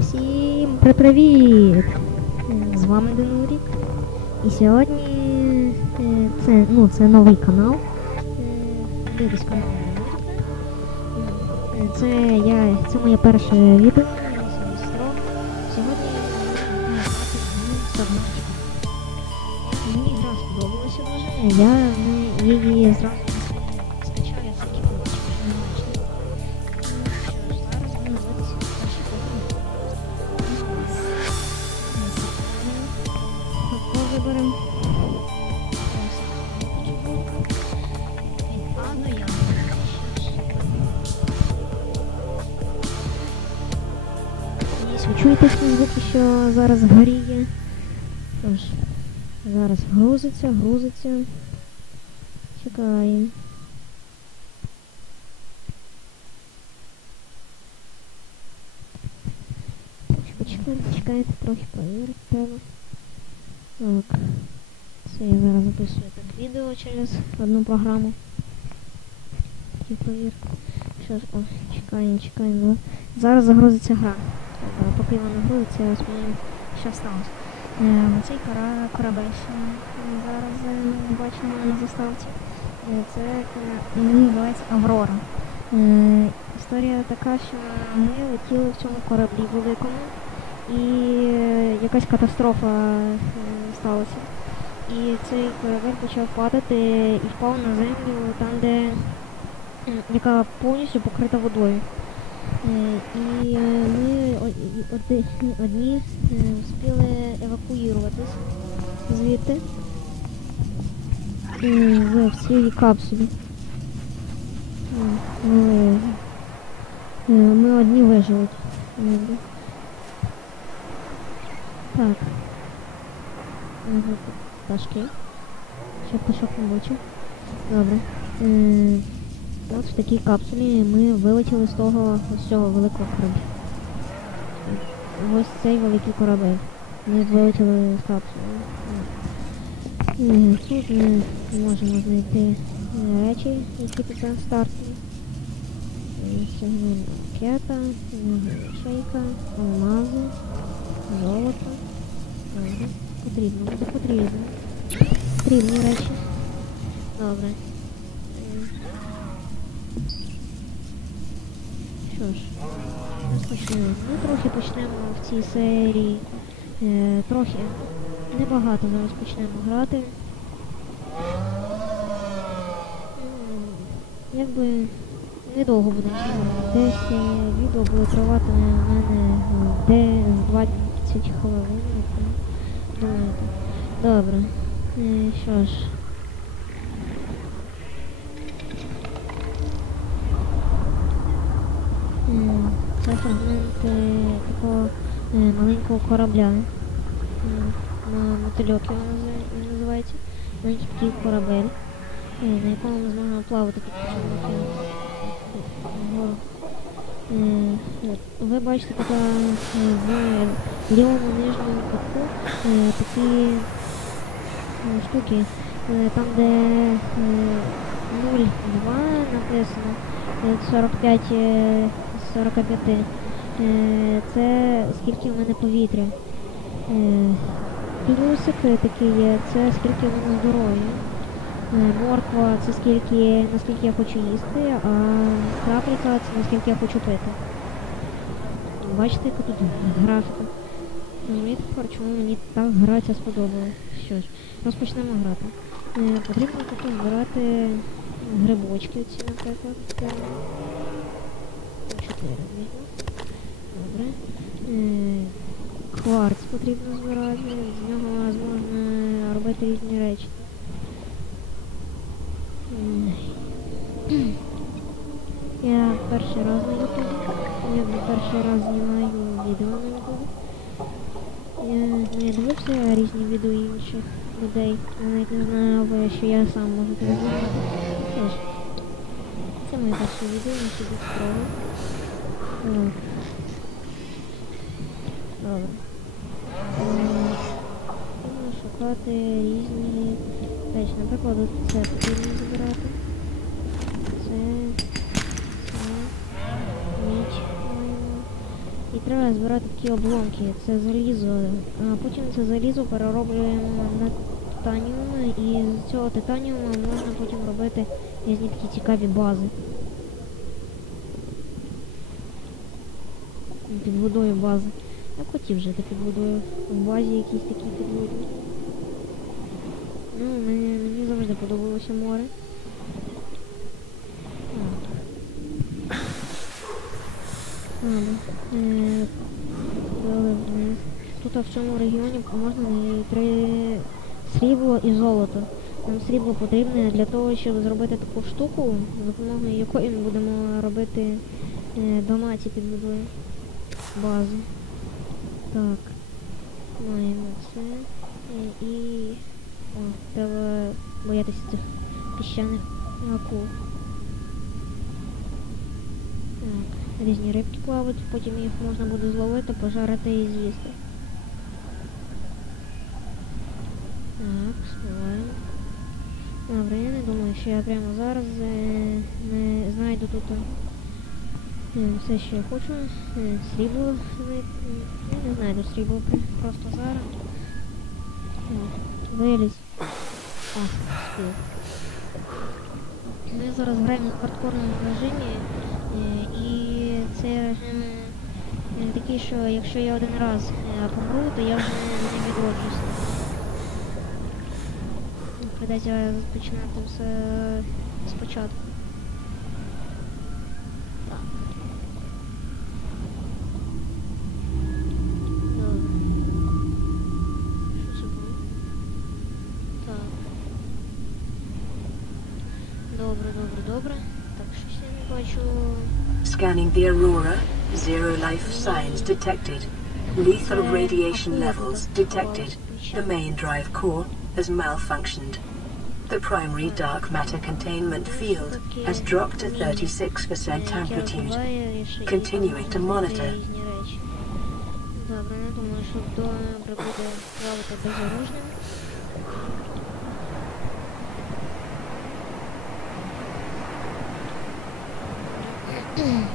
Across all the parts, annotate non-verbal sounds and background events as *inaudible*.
Всім привіт! Е, З вами Денурік. І сьогодні е, це, ну, це новий канал. Е, Дивись канал Денуріка. Е, Це я. Це моє перше відео. сьогодні я. Мені гра сподобалася дуже. Я е, її зразу Виберемо. Чуєте свої звуки, що зараз горіє? Тож, зараз грузиться, грузиться. Чекаємо. Почекайте, чекайте, трохи перевірити треба. Так. Це я зараз записую так відео через одну програму. Такі перевірки. Що ж, о, чекаємо, чекаємо. Зараз загрузиться гра. Так, поки вона грузиться, я розповім, що сталося. Е, цей кора, корабель, що ми зараз е, бачимо на заставці. Е, це кора- він називається Аврора. Е, історія така, що ми летіли в цьому кораблі великому і е, якась катастрофа е. І цей корабель почав падати і впав на землю там, де яка повністю покрита водою. І е, ми одні е, встигли евакуюватись звідти в цій капсулі. Ми, е, одні вижили. Так. Пташки. Ще пташок не бачу. Добре. Е, От в такій капсулі ми вилетіли з того ось цього великого корабля. Ось цей великий корабель. Ми вилетіли з капсули. Е, Тут ми можемо знайти речі, які тут на старті. Е, ракета, е, шейка, алмази, золото. Добре. Потрібно, буде потрібно. Потрібні речі. Добре. Що ж, розпочнемо. Ми трохи почнемо в цій серії. Е, трохи. Небагато зараз почнемо грати. Якби недовго будемо знімати. Десь відео буде тривати у мене е, де з 20 хвилин. Добре. Е, Що ж. М, Це фрагмент е, такого е, маленького корабля. На мотильок його називається. Маленький такий корабель, е, на якому зможемо плавати під. Ви бачите така в лівому нижньому кутку е, такі е, штуки, е, там де е, 0,2 написано, е, 45 е, з 45. Е, Це скільки в мене повітря. Плюсик такий є, це скільки в мене здоров'я. Морква це скільки, наскільки я хочу їсти, а крапелька це наскільки я хочу пити. Бачите, яка тут графіка. Розумієте, чому мені так гра ця сподобалась. Що ж, розпочнемо грати. Е, потрібно тут збирати грибочки ці, наприклад. Чотири візьму. Добре. Е, кварц потрібно збирати, з нього можна робити різні речі. Я перший раз на ютубі. Я перший раз знімаю відео на ютубі. Я не дивився різні відео інших людей. Я навіть не знав, що я сам можу це знімати. Це моє перше відео, я собі спробую. Добре. М, шукати різні речі. Наприклад, це потрібно збирати. Це, це, ніч маємо. І треба збирати такі обломки. Це залізо. Потім це залізо перероблюємо на титаніум, і з цього титаніуму можна потім робити різні такі цікаві бази. Під водою бази. Я хотів жити під водою. В базі якісь такі підводні. Ну, мені, мені завжди подобалося море. Так. Ладно. Е, дали вниз. Тут в цьому регіоні можна знайти срібло і золото. Нам срібло потрібне для того, щоб зробити таку штуку, за допомогою якої ми будемо робити е, донаті під. Базу. Так. Маємо це. Е, І... О, треба боятися цих піщаних акул. Так, різні рибки плавають, потім їх можна буде зловити, пожарити і з'їсти. Так, спливаємо. Добре, я не думаю, що я прямо зараз е, не знайду тут е, все, що я хочу. Е, срібло знайти. Я не знайду срібло при- просто зараз. Так, Вилізь. А, спів. Ми зараз граємо в хардкорному режимі, е, і цей режим він такий, що якщо я один раз е, помру, то я вже не, відроджуся. Придеться починати все спочатку. Scanning the Aurora, zero life signs detected. Lethal radiation levels detected. The main drive core has malfunctioned. The primary dark matter containment field has dropped to 36% amplitude. Continuing to monitor. Mm. *clears throat*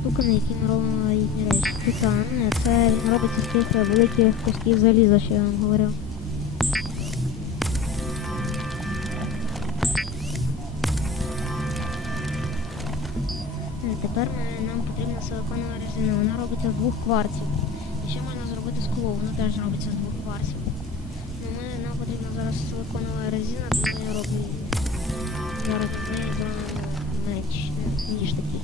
штука, на якій робимо різні речі. Титан. е, Це він робиться з цих великих кусків заліза, що я вам говорив. Е, Тепер нам потрібна силиконова резина. Вона робиться з двох кварців. І ще можна зробити скло, воно теж робиться з двох кварців. Ну, нам потрібна зараз силиконова резина, тому я роблю. Зараз з неї зробимо меч, ну, ніж такий.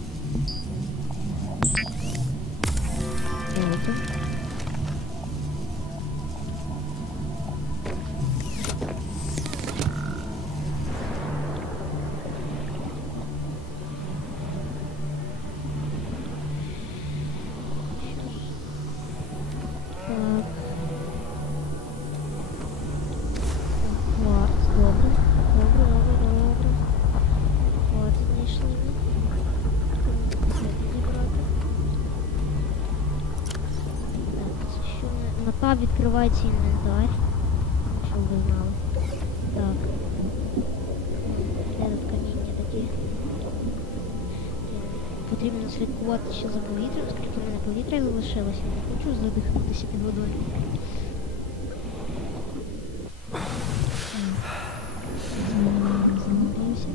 Відкривається інвентар. Щоб ви знали. Так. Тут каміння такі? Потрібно слідкувати ще за повітрям, оскільки в мене повітря залишилося. Не хочу задихнутися під водою. Заморився.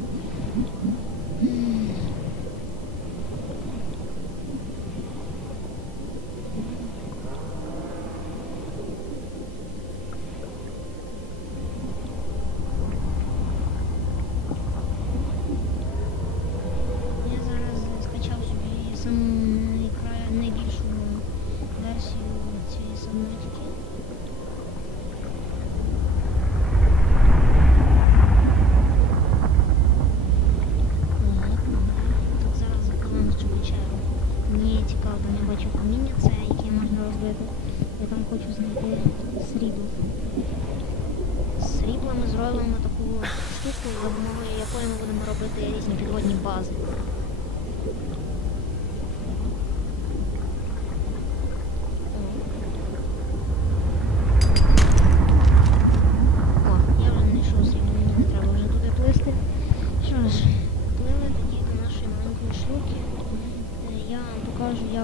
Я зараз скачав собі саму край- найбільшу версію цієї сабнетики. Так, зараз печеру. Мені цікаво, там я бачу каміння це, яке можна розбити. Я там хочу знайти срібло. З срібла ми зробимо таку штуку, за допомогою якої ми будемо робити різні підводні бази. О, я вже знайшов срібло, мені не треба вже туди плисти. Що ж, плили тоді до нашої маленької шлюки. Е, Я вам покажу, як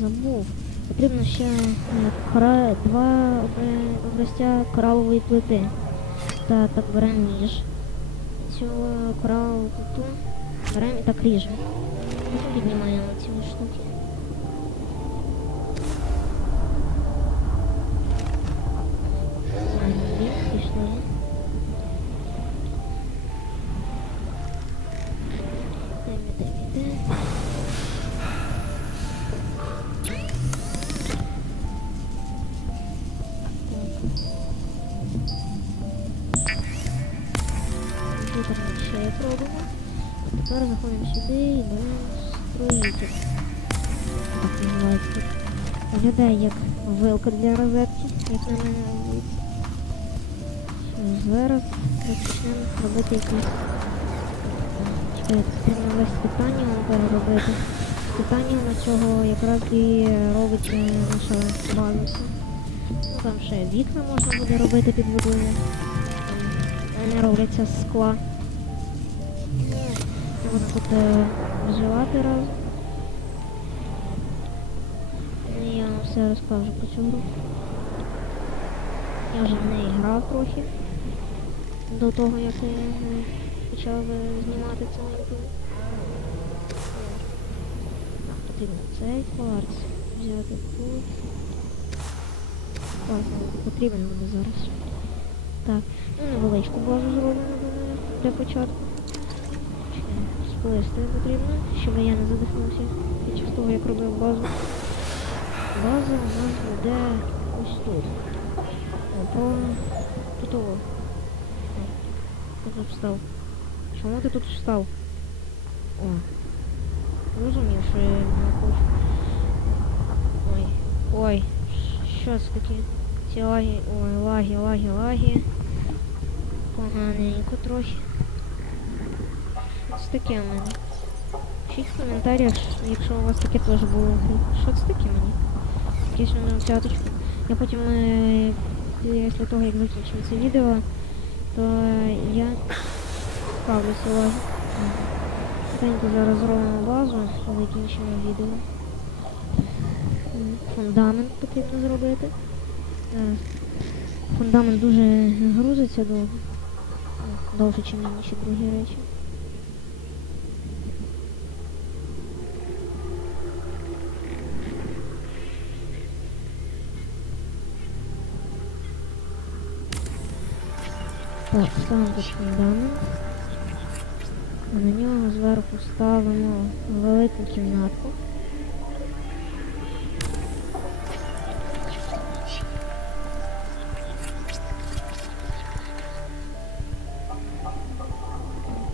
Забув. Потрібно ще хра... два обе- образця коралової плити. Та так беремо ніж. Цю е, коралову плиту беремо і так ріжемо. Піднімаємо ці штуки. І беремо строїтель. Так називається. Виглядає як вилка для розетки, як на мене. Що, Зараз почнемо робити якісь. Чекайте, потрібно весь титаніум переробити. З титаніуму цього якраз і робить е, наша база. Ну там ще вікна можна буде робити під водою. Вони робляться з скла. Ну, Можна тут е, вживати раз. Ну, Я вам все розкажу про цю гру. Я вже в неї грав трохи. До того, як я е, почав е, знімати це на YouTube. Потрібно цей кварц взяти тут. Класно, потрібен буде зараз. Так, ну невеличку базу зробимо для початку. Сплисти потрібно, щоб я не задихнувся під час того, як робив базу. База у нас буде ось тут. О, про тут о. Хто тут встав? Чому ти тут встав? О. Розумів, що я не хочу. Ой. Ой. Що це таке? Ці лаги. Ой, лаги, лаги, лаги. Поганенько трохи. Таке в мене? Пишіть в коментарях, якщо у вас таке теж було. в грі. Що це таке мені? Якесь воно цяточку. Я потім, після того, як закінчимо це відео, то я ставлю ці лаги. Тихенько зараз базу і закінчимо відео. Фундамент потрібно зробити. Фундамент дуже грузиться довго. Довше, ніж інші другі речі. Так, ставимо тут. На нього зверху ставимо велику кімнатку.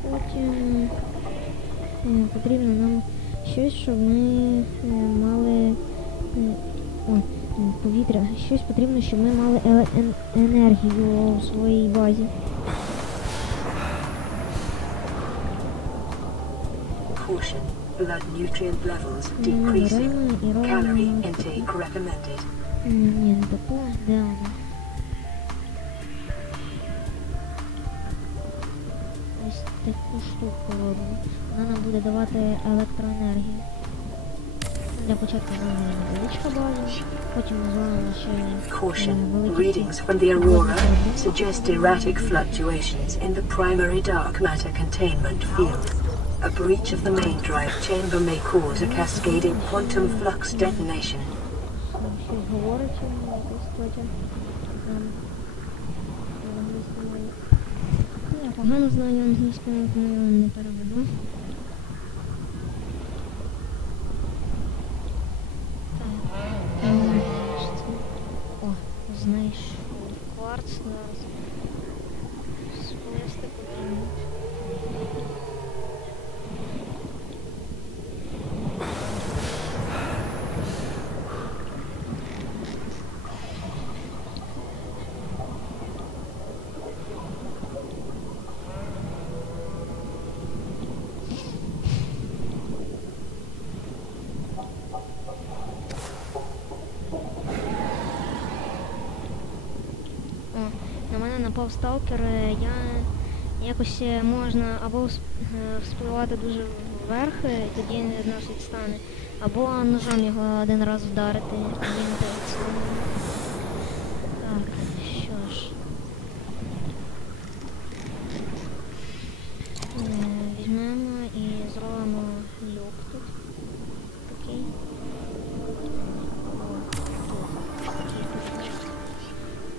Потім е, потрібно нам щось, щоб ми е, мали о, повітря. Щось потрібно, щоб ми мали еле- ен- енергію у своїй базі. Blood nutrient levels decreasing. Calorie intake recommended. Ні, не таку, де вона? Ось таку штуку робимо. Вона нам буде давати електроенергію. Для початку нам буде невеличка база, потім ми зробимо ще е, Caution. великі ці Readings from the Aurora suggest erratic fluctuations in the primary dark matter containment field. A breach of the main drive chamber may cause a cascading quantum flux detonation. Там щось говорить йому якийсь потім. Там англійською мовою. Ну, Я погано знаю англійську, мову, тому я вам не переведу. Кварц зараз. Сплести потрібно. О, на мене напав сталкер, е, я якось е, можна або е, вспливати дуже вверх, е, тоді нас відстане, або ножом його один раз вдарити, він теж відстане. Так, що ж. Е, Візьмемо і зробимо люк тут. Такий. О, тут. Такий тут.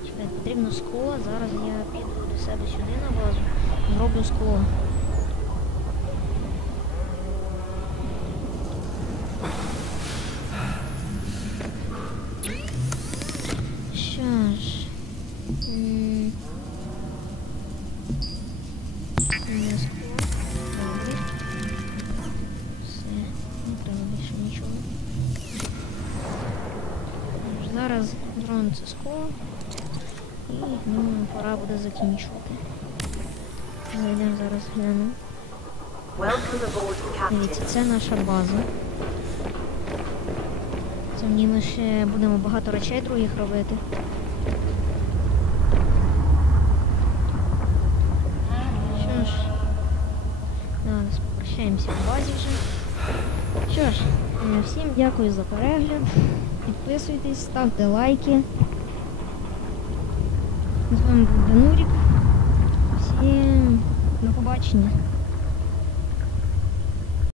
Чекай, потрібно скло. Зараз я до сюди на базу. Зроблю скло. Закінчувати. Зайдемо зараз aboard, Дивіться, це наша база. Це в ній ми ще будемо багато речей других робити. Що ж, зараз попрощаємося в базі вже. Що ж, всім дякую за перегляд. Підписуйтесь, ставте лайки. З вами був Данурік. Всім до побачення.